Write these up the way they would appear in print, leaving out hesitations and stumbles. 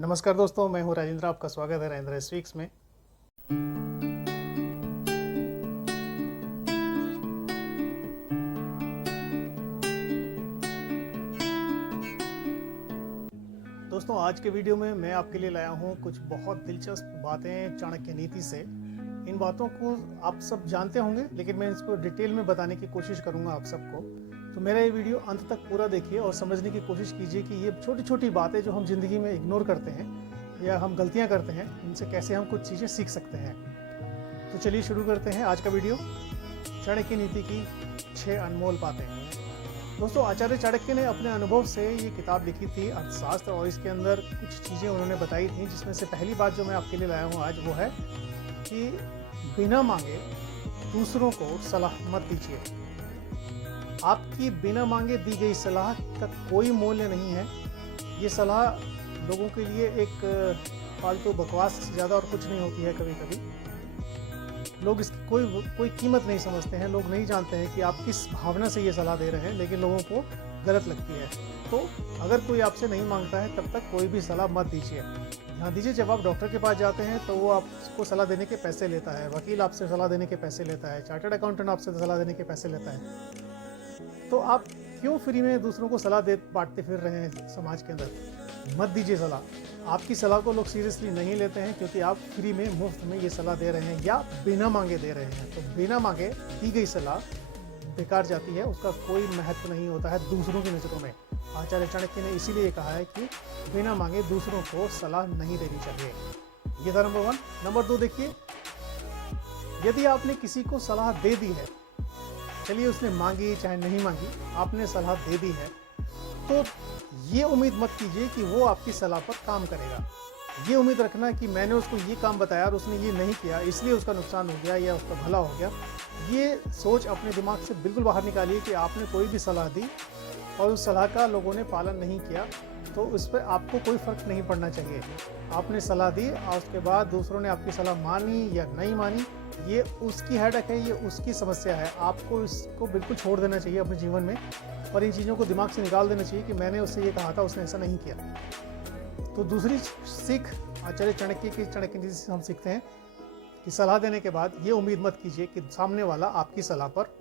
नमस्कार दोस्तों, मैं हूं राजेंद्र। आपका स्वागत है राजेंद्र स्पीक्स में। दोस्तों, आज के वीडियो में मैं आपके लिए लाया हूं कुछ बहुत दिलचस्प बातें चाणक्य नीति से। इन बातों को आप सब जानते होंगे, लेकिन मैं इसको डिटेल में बताने की कोशिश करूंगा आप सबको। तो मेरा ये वीडियो अंत तक पूरा देखिए और समझने की कोशिश कीजिए कि ये छोटी छोटी बातें जो हम जिंदगी में इग्नोर करते हैं या हम गलतियां करते हैं, इनसे कैसे हम कुछ चीज़ें सीख सकते हैं। तो चलिए शुरू करते हैं आज का वीडियो। चाणक्य नीति की 6 अनमोल बातें। दोस्तों, आचार्य चाणक्य ने अपने अनुभव से ये किताब लिखी थी अर्थशास्त्र, और इसके अंदर कुछ चीज़ें उन्होंने बताई थी, जिसमें से पहली बात जो मैं आपके लिए लाया हूँ आज वो है कि बिना मांगे दूसरों को सलाह मत दीजिए। आपकी बिना मांगे दी गई सलाह का कोई मूल्य नहीं है। ये सलाह लोगों के लिए एक फालतू बकवास से ज़्यादा और कुछ नहीं होती है। कभी कभी लोग इसकी कोई कीमत नहीं समझते हैं। लोग नहीं जानते हैं कि आप किस भावना से ये सलाह दे रहे हैं, लेकिन लोगों को गलत लगती है। तो अगर कोई आपसे नहीं मांगता है तब तक कोई भी सलाह मत दीजिए। ध्यान दीजिए, जब आप डॉक्टर के पास जाते हैं तो वो आपको सलाह देने के पैसे लेता है, वकील आपसे सलाह देने के पैसे लेता है, चार्टर्ड अकाउंटेंट आपसे सलाह देने के पैसे लेता है। तो आप क्यों फ्री में दूसरों को सलाह बांटते फिर रहे हैं समाज के अंदर? मत दीजिए सलाह। आपकी सलाह को लोग सीरियसली नहीं लेते हैं, क्योंकि आप फ्री में मुफ्त में ये सलाह दे रहे हैं या बिना मांगे दे रहे हैं। तो बिना मांगे दी गई सलाह बेकार जाती है, उसका कोई महत्व नहीं होता है दूसरों की नज़रों में। आचार्य चाणक्य ने इसीलिए कहा है कि बिना मांगे दूसरों को सलाह नहीं देनी चाहिए। ये था नंबर 1। नंबर 2 देखिए, यदि आपने किसी को सलाह दे दी है, चलिए उसने मांगी चाहे नहीं मांगी, आपने सलाह दे दी है, तो ये उम्मीद मत कीजिए कि वो आपकी सलाह पर काम करेगा। ये उम्मीद रखना कि मैंने उसको ये काम बताया और उसने ये नहीं किया, इसलिए उसका नुकसान हो गया या उसका भला हो गया। ये सोच अपने दिमाग से बिल्कुल बाहर निकालिए कि आपने कोई भी सलाह दी और उस सलाह का लोगों ने पालन नहीं किया, तो उस पर आपको कोई फ़र्क नहीं पड़ना चाहिए। आपने सलाह दी और उसके बाद दूसरों ने आपकी सलाह मानी या नहीं मानी, ये उसकी हेडेक है, ये उसकी समस्या है। आपको इसको बिल्कुल छोड़ देना चाहिए अपने जीवन में, और इन चीज़ों को दिमाग से निकाल देना चाहिए कि मैंने उससे ये कहा था, उसने ऐसा नहीं किया। तो दूसरी सीख आचार्य चाणक्य की चाणक्य नीति से हम सीखते हैं कि सलाह देने के बाद ये उम्मीद मत कीजिए कि सामने वाला आपकी सलाह पर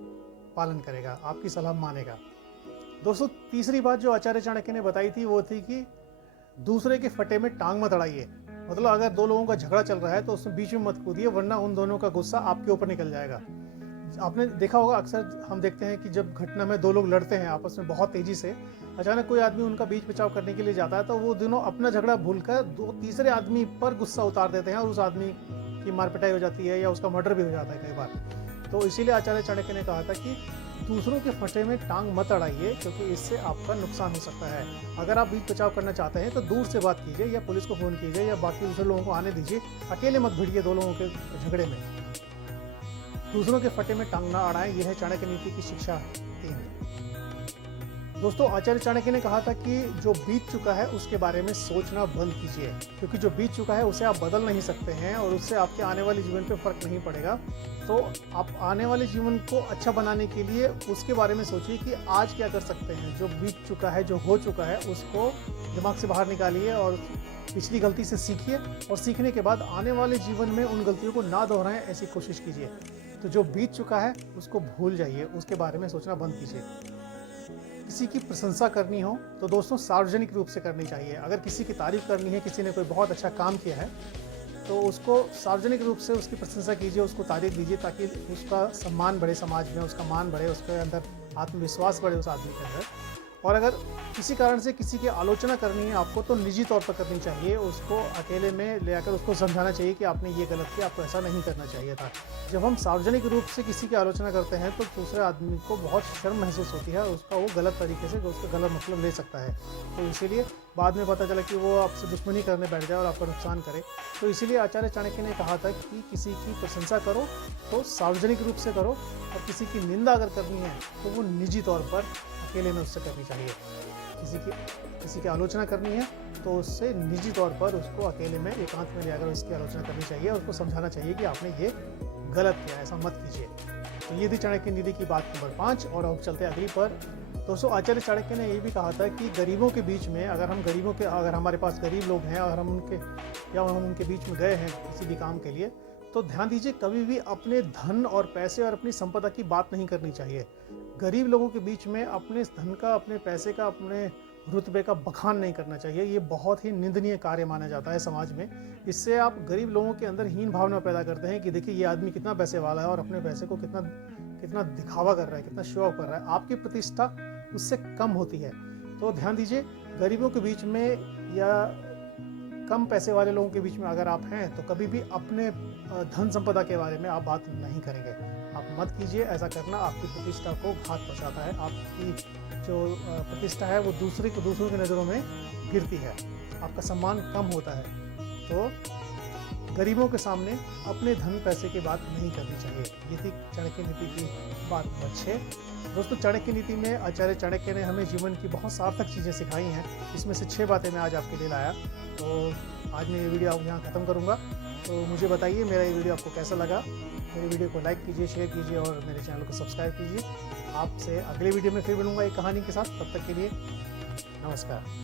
पालन करेगा, आपकी सलाह मानेगा। दोस्तों, तीसरी बात जो आचार्य चाणक्य ने बताई थी वो थी कि दूसरे के फटे में टांग मत अड़ाइए। मतलब अगर दो लोगों का झगड़ा चल रहा है तो उसमें बीच में मत कूदिए, वरना उन दोनों का गुस्सा आपके ऊपर निकल जाएगा। आपने देखा होगा, अक्सर हम देखते हैं कि जब घटना में दो लोग लड़ते हैं आपस में बहुत तेजी से, अचानक कोई आदमी उनका बीच बचाव करने के लिए जाता है, तो वो दोनों अपना झगड़ा भूलकर दो तीसरे आदमी पर गुस्सा उतार देते हैं और उस आदमी की मारपिटाई हो जाती है या उसका मर्डर भी हो जाता है कई बार। तो इसीलिए आचार्य चाणक्य ने कहा था कि दूसरों के फटे में टांग मत अड़ाइए, क्योंकि इससे आपका नुकसान हो सकता है। अगर आप बीच बचाव करना चाहते हैं तो दूर से बात कीजिए या पुलिस को फ़ोन कीजिए या बाकी दूसरे लोगों को आने दीजिए। अकेले मत भिड़िए दो लोगों के झगड़े में। दूसरों के फटे में टांग ना अड़ाएं, यह है चाणक्य नीति की शिक्षा 3। दोस्तों, आचार्य चाणक्य ने कहा था कि जो बीत चुका है उसके बारे में सोचना बंद कीजिए, क्योंकि जो बीत चुका है उसे आप बदल नहीं सकते हैं और उससे आपके आने वाले जीवन पे फर्क नहीं पड़ेगा। तो आप आने वाले जीवन को अच्छा बनाने के लिए उसके बारे में सोचिए कि आज क्या कर सकते हैं। जो बीत चुका है, जो हो चुका है, उसको दिमाग से बाहर निकालिए और पिछली गलती से सीखिए, और सीखने के बाद आने वाले जीवन में उन गलतियों को ना दोहराएं, ऐसी कोशिश कीजिए। तो जो बीत चुका है उसको भूल जाइए, उसके बारे में सोचना बंद कीजिए। किसी की प्रशंसा करनी हो तो दोस्तों सार्वजनिक रूप से करनी चाहिए। अगर किसी की तारीफ करनी है, किसी ने कोई बहुत अच्छा काम किया है, तो उसको सार्वजनिक रूप से उसकी प्रशंसा कीजिए, उसको तारीफ दीजिए, ताकि उसका सम्मान बढ़े समाज में, उसका मान बढ़े, उसके अंदर आत्मविश्वास बढ़े उस आदमी के अंदर। और अगर किसी कारण से किसी की आलोचना करनी है आपको, तो निजी तौर पर करनी चाहिए। उसको अकेले में ले आकर उसको समझाना चाहिए कि आपने ये गलत किया, आपको ऐसा नहीं करना चाहिए था। जब हम सार्वजनिक रूप से किसी की आलोचना करते हैं तो दूसरे आदमी को बहुत शर्म महसूस होती है, उसका वो गलत तरीके से उसका गलत मतलब ले सकता है। तो इसीलिए बाद में पता चला कि वो आपसे दुश्मनी करने बैठ जाए और आपका नुकसान करे। तो इसीलिए आचार्य चाणक्य ने कहा था कि किसी की प्रशंसा करो तो सार्वजनिक रूप से करो, और किसी की निंदा अगर करनी है तो वो निजी तौर पर अकेले में उससे करनी चाहिए। किसी की आलोचना करनी है तो उससे निजी तौर पर उसको अकेले में एकांत में लेकर उसकी आलोचना करनी चाहिए, और उसको समझाना चाहिए कि आपने ये गलत किया, ऐसा मत कीजिए। तो ये थी चाणक्य नीति की बात नंबर 5। और अब चलते हैं अगली पर। दोस्तों आचार्य चाणक्य ने ये भी कहा था कि गरीबों के बीच में अगर हमारे पास गरीब लोग हैं और हम उनके बीच में गए हैं किसी भी काम के लिए, तो ध्यान दीजिए कभी भी अपने धन और पैसे और अपनी संपदा की बात नहीं करनी चाहिए। गरीब लोगों के बीच में अपने धन का, अपने पैसे का, अपने रुतबे का बखान नहीं करना चाहिए। ये बहुत ही निंदनीय कार्य माना जाता है समाज में। इससे आप गरीब लोगों के अंदर हीन भावना पैदा करते हैं कि देखिए ये आदमी कितना पैसे वाला है और अपने पैसे को कितना दिखावा कर रहा है, कितना शो ऑफ कर रहा है। आपकी प्रतिष्ठा उससे कम होती है। तो ध्यान दीजिए, गरीबों के बीच में या कम पैसे वाले लोगों के बीच में अगर आप हैं तो कभी भी अपने धन संपदा के बारे में आप बात नहीं करेंगे। आप मत कीजिए। ऐसा करना आपकी प्रतिष्ठा को घात पहुंचाता है। आपकी जो प्रतिष्ठा है वो दूसरों की नज़रों में गिरती है, आपका सम्मान कम होता है। तो गरीबों के सामने अपने धन पैसे की बात नहीं करनी चाहिए। ये थी चाणक्य नीति की बात नंबर 6। दोस्तों चाणक्य नीति में आचार्य चाणक्य ने हमें जीवन की बहुत सार्थक चीज़ें सिखाई हैं। इसमें से 6 बातें मैं आज आपके लिए लाया। तो आज मैं ये वीडियो यहाँ ख़त्म करूँगा। तो मुझे बताइए मेरा ये वीडियो आपको कैसा लगा। मेरे वीडियो को लाइक कीजिए, शेयर कीजिए और मेरे चैनल को सब्सक्राइब कीजिए। आपसे अगले वीडियो में फिर मिलूँगा एक कहानी के साथ। तब तक के लिए नमस्कार।